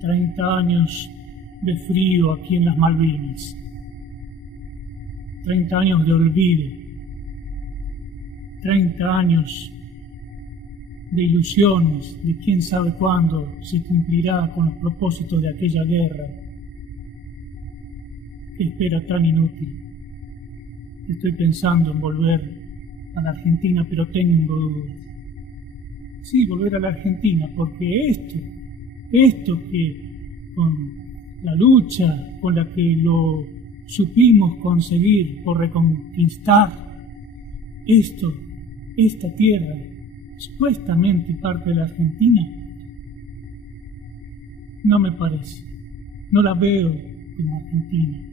30 años de frío aquí en las Malvinas, 30 años de olvido, 30 años de ilusiones de quién sabe cuándo se cumplirá con los propósitos de aquella guerra que espera tan inútil. Estoy pensando en volver a la Argentina, pero tengo dudas. Sí, volver a la Argentina, porque esto que con la lucha con la que lo supimos conseguir por reconquistar, esta tierra, supuestamente parte de la Argentina, no me parece, no la veo como Argentina.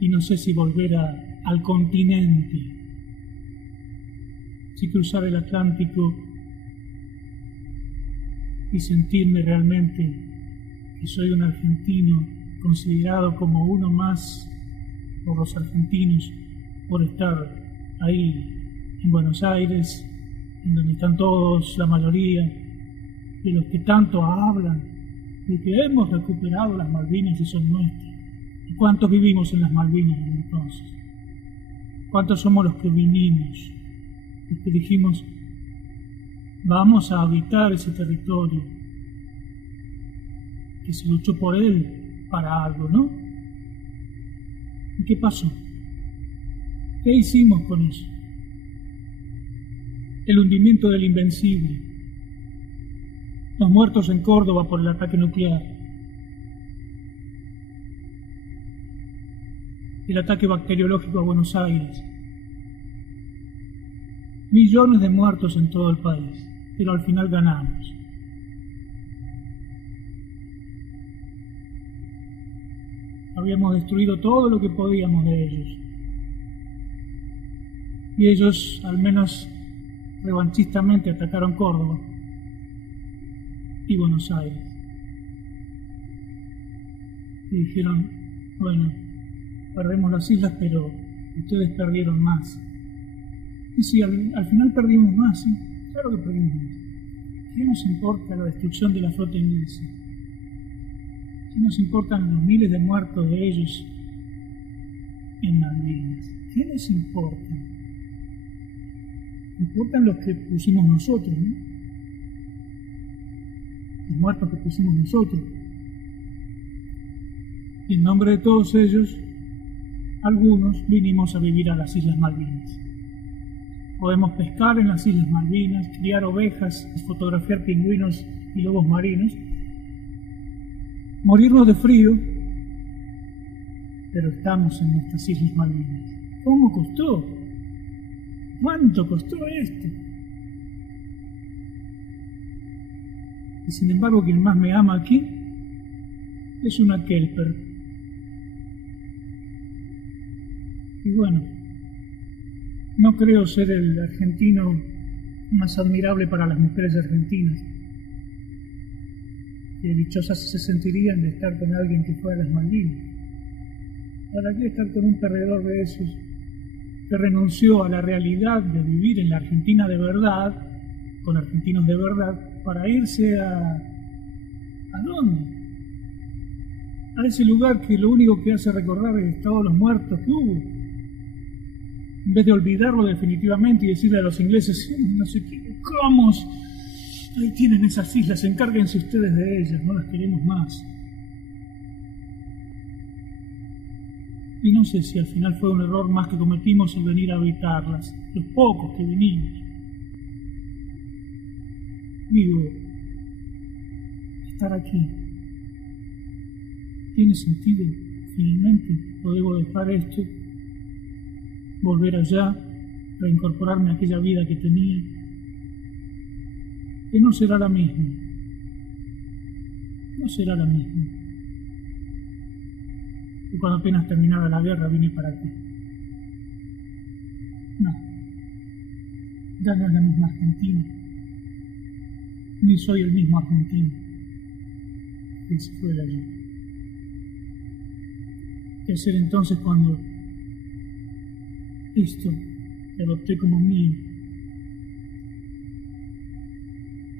Y no sé si volver al continente, si cruzar el Atlántico y sentirme realmente que soy un argentino, considerado como uno más por los argentinos, por estar ahí en Buenos Aires, en donde están todos, la mayoría de los que tanto hablan, de que hemos recuperado las Malvinas y son nuestras. ¿Y cuántos vivimos en las Malvinas desde entonces? ¿Cuántos somos los que vinimos? Los que dijimos, vamos a habitar ese territorio, que se luchó por él para algo, ¿no? ¿Y qué pasó? ¿Qué hicimos con eso? El hundimiento del Invencible, los muertos en Córdoba por el ataque nuclear, el ataque bacteriológico a Buenos Aires, millones de muertos en todo el país, pero al final ganamos. Habíamos destruido todo lo que podíamos de ellos. Y ellos, al menos revanchistamente, atacaron Córdoba y Buenos Aires. Y dijeron, bueno, perdemos las islas, pero ustedes perdieron más. Y sí, al final perdimos más, ¿sí? Claro que perdimos más. ¿Qué nos importa la destrucción de la flota inglesa? ¿Qué nos importan los miles de muertos de ellos en Malvinas? ¿Qué nos importa? Importan los que pusimos nosotros, ¿no? Los muertos que pusimos nosotros. Y en nombre de todos ellos, algunos vinimos a vivir a las Islas Malvinas. Podemos pescar en las Islas Malvinas, criar ovejas, fotografiar pingüinos y lobos marinos, morirnos de frío, pero estamos en nuestras Islas Malvinas. ¿Cómo costó? ¿Cuánto costó esto? Y sin embargo, quien más me ama aquí es una Kelper. Y bueno, no creo ser el argentino más admirable para las mujeres argentinas, que dichosas se sentirían de estar con alguien que fuera a las Malvinas. ¿Para qué estar con un perdedor de esos que renunció a la realidad de vivir en la Argentina de verdad, con argentinos de verdad, para irse ¿a dónde? A ese lugar que lo único que hace recordar es todos los muertos que hubo. En vez de olvidarlo definitivamente y decirle a los ingleses, no sé qué, ¿cómo? Ahí tienen esas islas, encárguense ustedes de ellas, no las queremos más. Y no sé si al final fue un error más que cometimos el venir a habitarlas, los pocos que vinimos. Digo, estar aquí, ¿tiene sentido finalmente? ¿O debo dejar esto, volver allá, reincorporarme a aquella vida que tenía? Que no será la misma. No será la misma. Y cuando apenas terminaba la guerra vine para aquí. No. Ya no es la misma Argentina. Ni soy el mismo argentino que se fue de allí. ¿Qué hacer entonces cuando esto que adopté como mío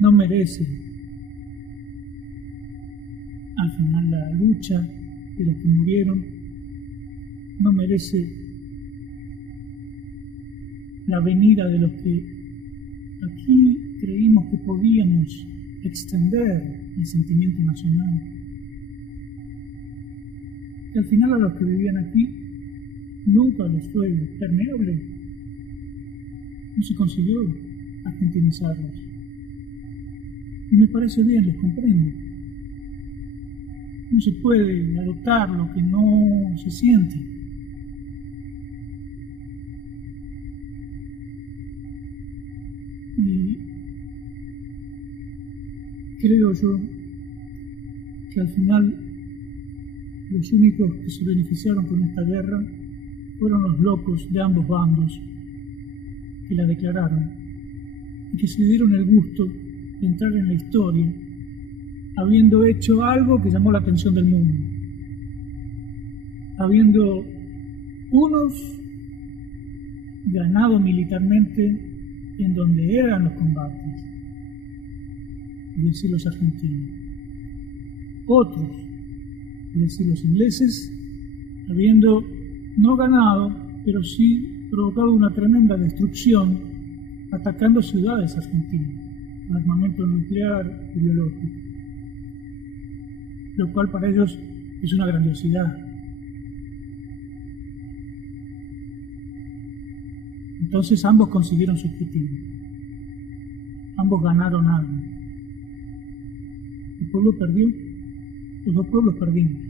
no merece al final la lucha de los que murieron, no merece la venida de los que aquí creímos que podíamos extender el sentimiento nacional. Y al final a los que vivían aquí nunca les fue permeable, no se consiguió argentinizarlos. Y me parece bien, les comprendo. No se puede adoptar lo que no se siente. Y creo yo que al final los únicos que se beneficiaron con esta guerra fueron los locos de ambos bandos que la declararon y que se dieron el gusto de entrar en la historia habiendo hecho algo que llamó la atención del mundo, habiendo unos ganado militarmente en donde eran los combates, es decir, los argentinos, otros, es decir, los ingleses, habiendo no ganado, pero sí provocado una tremenda destrucción atacando ciudades argentinas con armamento nuclear y biológico, lo cual para ellos es una grandiosidad. Entonces ambos consiguieron su objetivo, ambos ganaron algo. El pueblo perdió, los dos pueblos perdimos,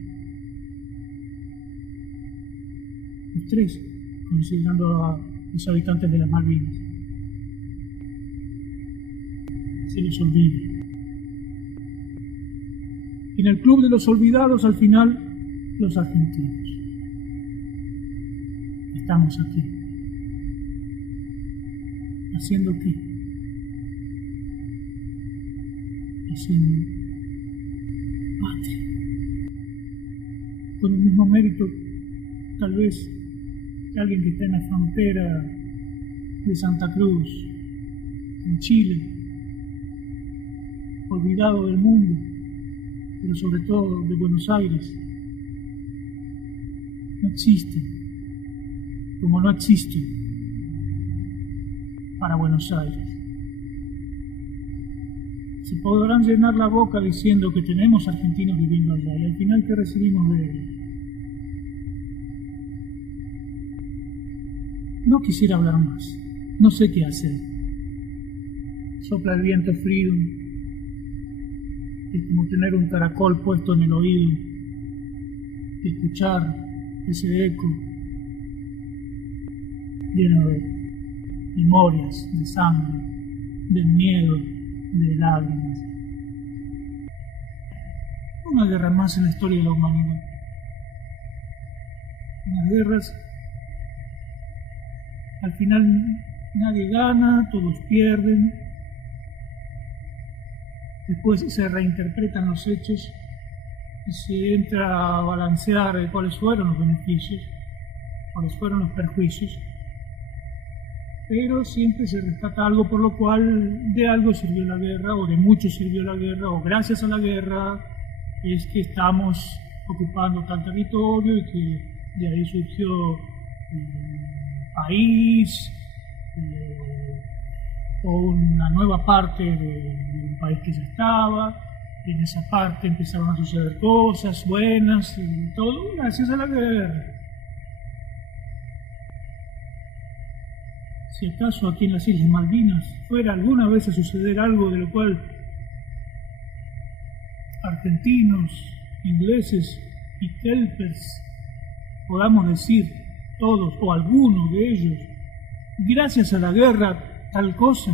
los tres, considerando a los habitantes de las Malvinas. Se les olvida. En el club de los olvidados, al final, los argentinos. Estamos aquí. ¿Haciendo qué? Haciendo patria. Con el mismo mérito, tal vez, que alguien que está en la frontera de Santa Cruz, en Chile, olvidado del mundo, pero sobre todo de Buenos Aires, no existe, como no existe para Buenos Aires. Se podrán llenar la boca diciendo que tenemos argentinos viviendo allá, y al final, ¿qué recibimos de ellos? No quisiera hablar más, no sé qué hacer. Sopla el viento frío, es como tener un caracol puesto en el oído y escuchar ese eco lleno de memorias, de sangre, de miedo, de lágrimas. Una guerra más en la historia de la humanidad. En las guerras, al final nadie gana, todos pierden. Después se reinterpretan los hechos y se entra a balancear cuáles fueron los beneficios, cuáles fueron los perjuicios, pero siempre se rescata algo por lo cual de algo sirvió la guerra, o de mucho sirvió la guerra, o gracias a la guerra es que estamos ocupando tal territorio y que de ahí surgió país, o una nueva parte de un país que ya estaba, y en esa parte empezaron a suceder cosas buenas y todo gracias a la guerra. Si acaso aquí en las Islas Malvinas fuera alguna vez a suceder algo de lo cual argentinos, ingleses y kelpers podamos decir todos o algunos de ellos, gracias a la guerra tal cosa,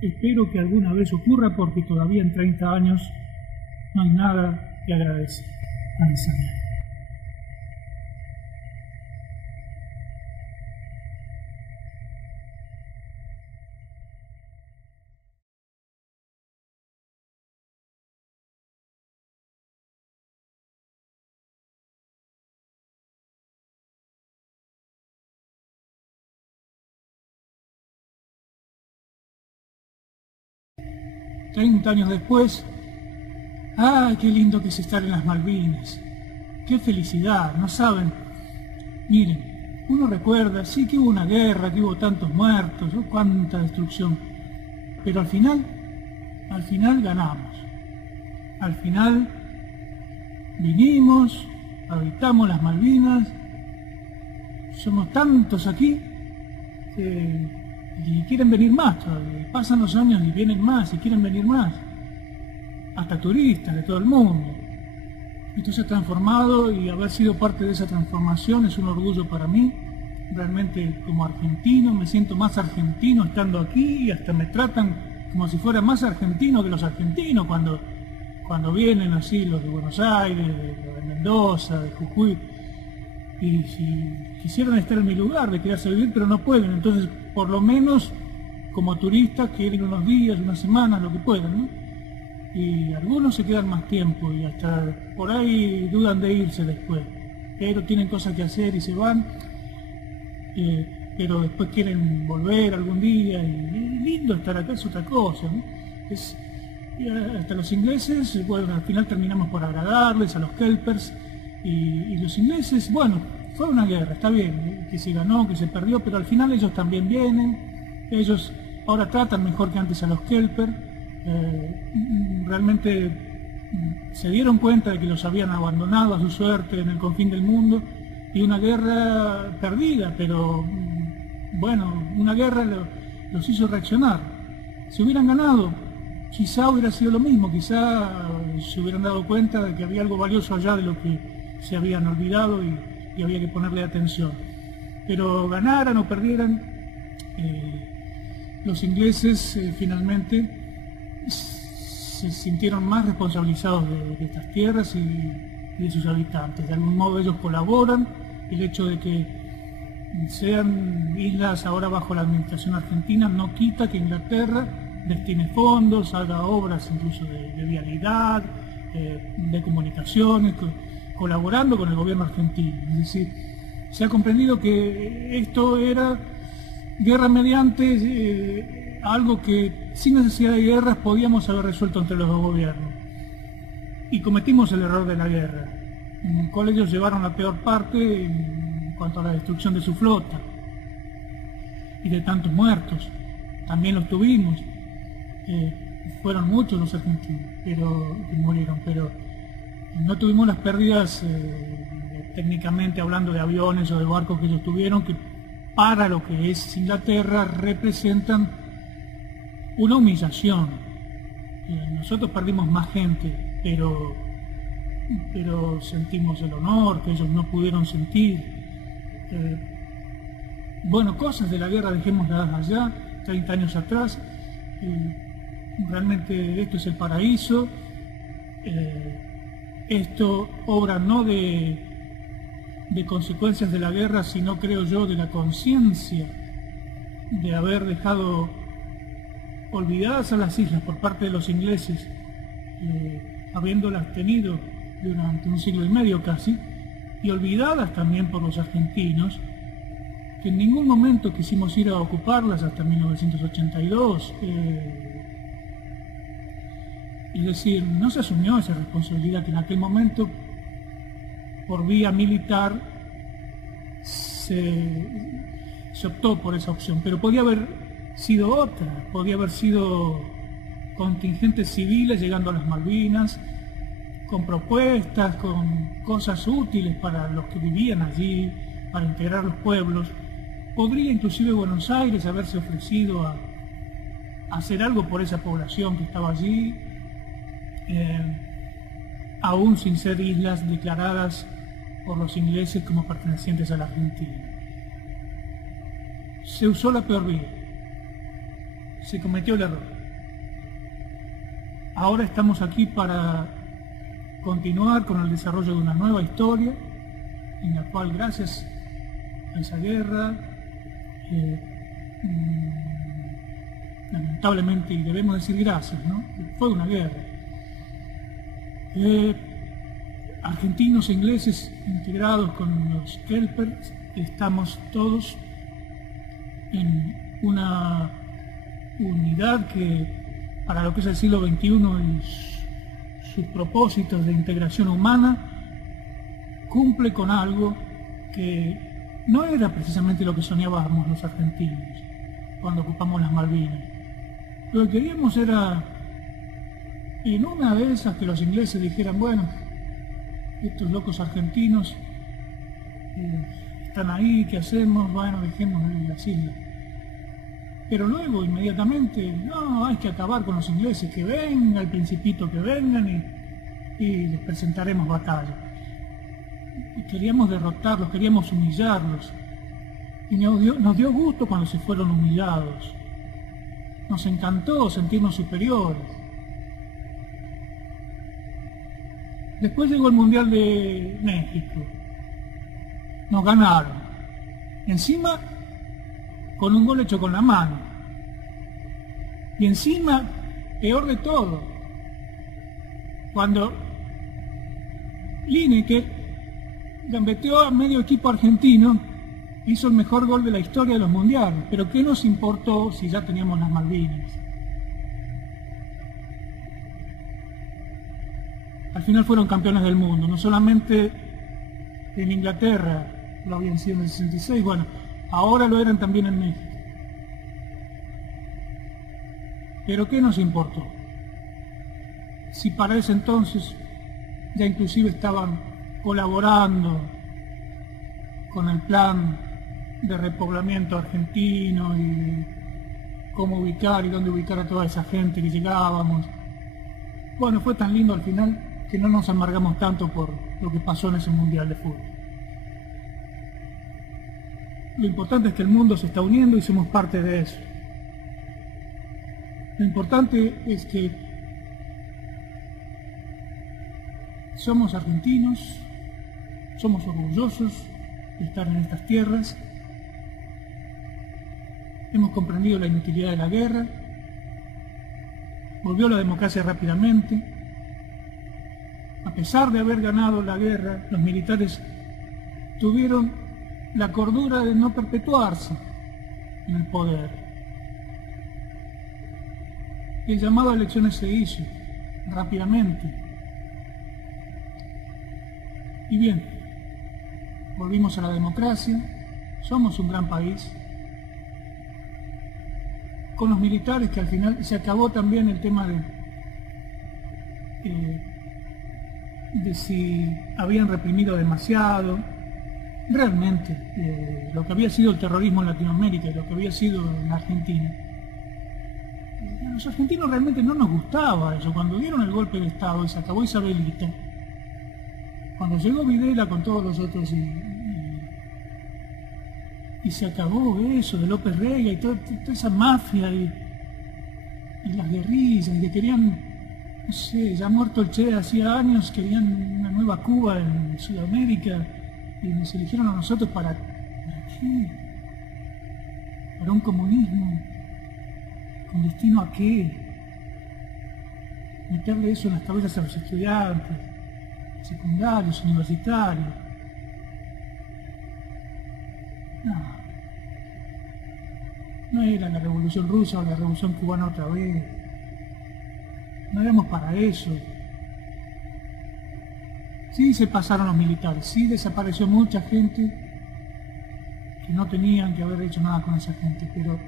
espero que alguna vez ocurra, porque todavía en 30 años no hay nada que agradecer a esa guerra. 30 años después, ¡ay, qué lindo que es estar en las Malvinas! ¡Qué felicidad! No saben. Miren, uno recuerda, sí que hubo una guerra, que hubo tantos muertos, cuánta destrucción, pero al final ganamos. Al final vinimos, habitamos las Malvinas, somos tantos aquí y quieren venir más todavía. Pasan los años y vienen más y quieren venir más. Hasta turistas de todo el mundo. Esto se ha transformado y haber sido parte de esa transformación es un orgullo para mí. Realmente como argentino me siento más argentino estando aquí y hasta me tratan como si fuera más argentino que los argentinos cuando vienen así los de Buenos Aires, de Mendoza, de Jujuy. Y si quisieran estar en mi lugar, de quedarse vivir, pero no pueden. Entonces, por lo menos como turistas quieren unos días, unas semanas, lo que puedan, ¿no? Y algunos se quedan más tiempo y hasta por ahí dudan de irse después, pero tienen cosas que hacer y se van, pero después quieren volver algún día y lindo estar acá, es otra cosa, ¿no? Y hasta los ingleses, bueno, al final terminamos por agradarles a los kelpers y los ingleses, bueno, fue una guerra, está bien, que se ganó, que se perdió, pero al final ellos también vienen, ellos ahora tratan mejor que antes a los kelpers. Realmente se dieron cuenta de que los habían abandonado a su suerte en el confín del mundo y una guerra perdida, pero bueno, una guerra los hizo reaccionar. Si hubieran ganado, quizá hubiera sido lo mismo, quizá se hubieran dado cuenta de que había algo valioso allá de lo que se habían olvidado y había que ponerle atención. Pero ganaran o perdieran, los ingleses finalmente se sintieron más responsabilizados de estas tierras y de sus habitantes. De algún modo ellos colaboran. El hecho de que sean islas ahora bajo la administración argentina no quita que Inglaterra destine fondos, haga obras incluso de vialidad, de comunicaciones, colaborando con el gobierno argentino. Es decir, se ha comprendido que esto era guerra mediante algo que sin necesidad de guerras podíamos haber resuelto entre los dos gobiernos. Y cometimos el error de la guerra, en el cual ellos llevaron la peor parte en cuanto a la destrucción de su flota y de tantos muertos. También los tuvimos. Fueron muchos los argentinos que murieron, pero no tuvimos las pérdidas técnicamente hablando de aviones o de barcos que ellos tuvieron, que para lo que es Inglaterra representan una humillación. Nosotros perdimos más gente, pero sentimos el honor que ellos no pudieron sentir. Bueno, cosas de la guerra dejémoslas allá, 30 años atrás. Realmente esto es el paraíso. Esto obra no de consecuencias de la guerra, sino, creo yo, de la conciencia de haber dejado olvidadas a las islas por parte de los ingleses, habiéndolas tenido durante un siglo y medio casi, y olvidadas también por los argentinos, que en ningún momento quisimos ir a ocuparlas hasta 1982. Es decir, no se asumió esa responsabilidad, que en aquel momento, por vía militar, se optó por esa opción, pero podía haber sido otra, podía haber sido contingentes civiles llegando a las Malvinas, con propuestas, con cosas útiles para los que vivían allí, para integrar los pueblos. Podría inclusive Buenos Aires haberse ofrecido a hacer algo por esa población que estaba allí, aún sin ser islas declaradas por los ingleses como pertenecientes a la Argentina. Se usó la peor vía. Se cometió el error. Ahora estamos aquí para continuar con el desarrollo de una nueva historia, en la cual, gracias a esa guerra, lamentablemente, y debemos decir gracias, ¿no? Fue una guerra. Argentinos e ingleses integrados con los kelpers, estamos todos en una unidad que para lo que es el siglo XXI y sus propósitos de integración humana, cumple con algo que no era precisamente lo que soñábamos los argentinos cuando ocupamos las Malvinas. Lo que queríamos era, en una de esas, que los ingleses dijeran, bueno, estos locos argentinos están ahí, ¿qué hacemos? Bueno, dejemos las islas. Pero luego, inmediatamente, no, hay que acabar con los ingleses, que venga el Principito, que vengan y les presentaremos batalla. Y queríamos derrotarlos, queríamos humillarlos. Y nos dio gusto cuando se fueron humillados. Nos encantó sentirnos superiores. Después llegó el Mundial de México. Nos ganaron. Encima, con un gol hecho con la mano. Y encima, peor de todo, cuando Lineker gambeteó a medio equipo argentino, hizo el mejor gol de la historia de los mundiales. Pero ¿qué nos importó si ya teníamos las Malvinas? Al final fueron campeones del mundo, no solamente en Inglaterra, lo habían sido en el 66, bueno, ahora lo eran también en México. Pero ¿qué nos importó? Si para ese entonces ya inclusive estaban colaborando con el plan de repoblamiento argentino y cómo ubicar y dónde ubicar a toda esa gente que llegábamos. Bueno, fue tan lindo al final que no nos amargamos tanto por lo que pasó en ese Mundial de Fútbol. Lo importante es que el mundo se está uniendo y somos parte de eso. Lo importante es que somos argentinos, somos orgullosos de estar en estas tierras, hemos comprendido la inutilidad de la guerra, volvió la democracia rápidamente. A pesar de haber ganado la guerra, los militares tuvieron la cordura de no perpetuarse en el poder. Y el llamado a elecciones se hizo rápidamente. Y bien, volvimos a la democracia, somos un gran país. Con los militares, que al final se acabó también el tema de si habían reprimido demasiado. Realmente, lo que había sido el terrorismo en Latinoamérica y lo que había sido en Argentina, a los argentinos realmente no nos gustaba eso. Cuando dieron el golpe de Estado y se acabó Isabelita, cuando llegó Videla con todos los otros y se acabó eso de López Rega y toda esa mafia y las guerrillas, y que querían, no sé, ya muerto el Che hacía años, querían una nueva Cuba en Sudamérica y nos eligieron a nosotros ¿para qué? Para un comunismo con destino a qué? Meterle eso en las cabezas a los estudiantes secundarios, universitarios. No era la Revolución Rusa o la Revolución Cubana otra vez. No éramos para eso. Sí se pasaron los militares, sí desapareció mucha gente que no tenían que haber hecho nada con esa gente, pero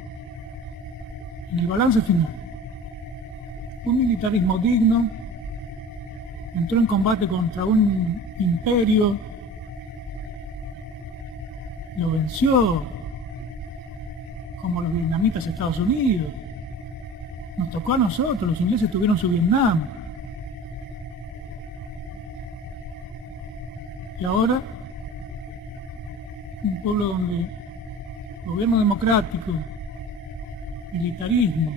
en el balance final, un militarismo digno entró en combate contra un imperio, lo venció, como los vietnamitas a Estados Unidos. Nos tocó a nosotros, los ingleses tuvieron su Vietnam. Y ahora, un pueblo donde gobierno democrático, militarismo,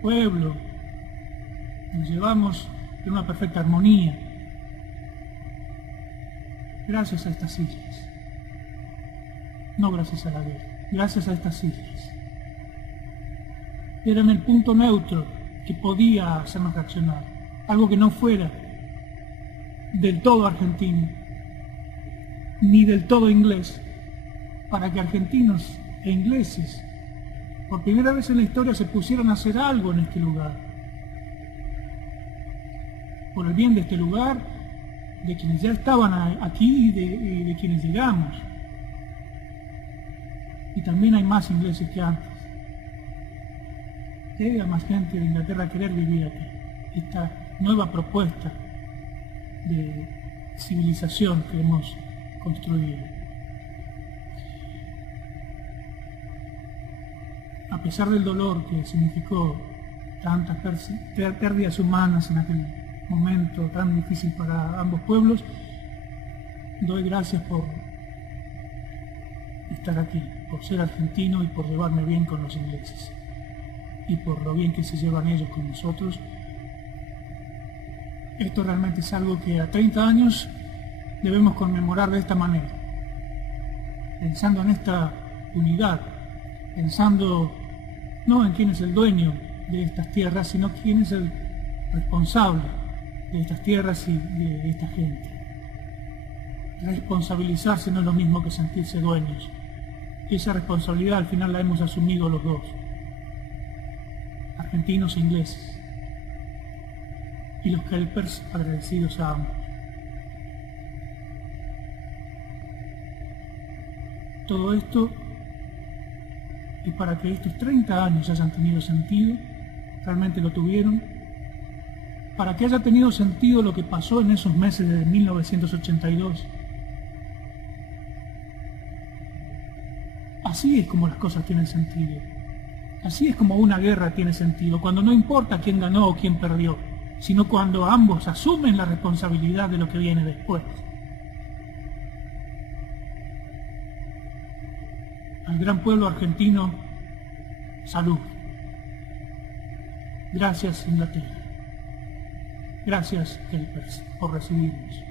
pueblo, nos llevamos en una perfecta armonía, gracias a estas islas. No gracias a la guerra, gracias a estas islas. Eran el punto neutro que podía hacernos reaccionar, algo que no fuera del todo argentino, ni del todo inglés, para que argentinos e ingleses, por primera vez en la historia, se pusieran a hacer algo en este lugar. por el bien de este lugar, de quienes ya estaban aquí y de quienes llegamos. Y también hay más ingleses que antes. Llega más gente de Inglaterra a querer vivir aquí. Esta nueva propuesta de civilización que hemos construido. A pesar del dolor que significó tantas pérdidas humanas en aquel momento tan difícil para ambos pueblos, doy gracias por estar aquí, por ser argentino y por llevarme bien con los ingleses y por lo bien que se llevan ellos con nosotros. Esto realmente es algo que a 30 años debemos conmemorar de esta manera, pensando en esta unidad, pensando no en quién es el dueño de estas tierras, sino quién es el responsable de estas tierras y de esta gente. Responsabilizarse no es lo mismo que sentirse dueños. Y esa responsabilidad al final la hemos asumido los dos, argentinos e ingleses, y los Kelpers agradecidos a ambos. Todo esto es para que estos 30 años hayan tenido sentido, realmente lo tuvieron, para que haya tenido sentido lo que pasó en esos meses de 1982. Así es como las cosas tienen sentido. Así es como una guerra tiene sentido, cuando no importa quién ganó o quién perdió, sino cuando ambos asumen la responsabilidad de lo que viene después. Al gran pueblo argentino, salud. Gracias, Inglaterra. Gracias, Kelpers, por recibirnos.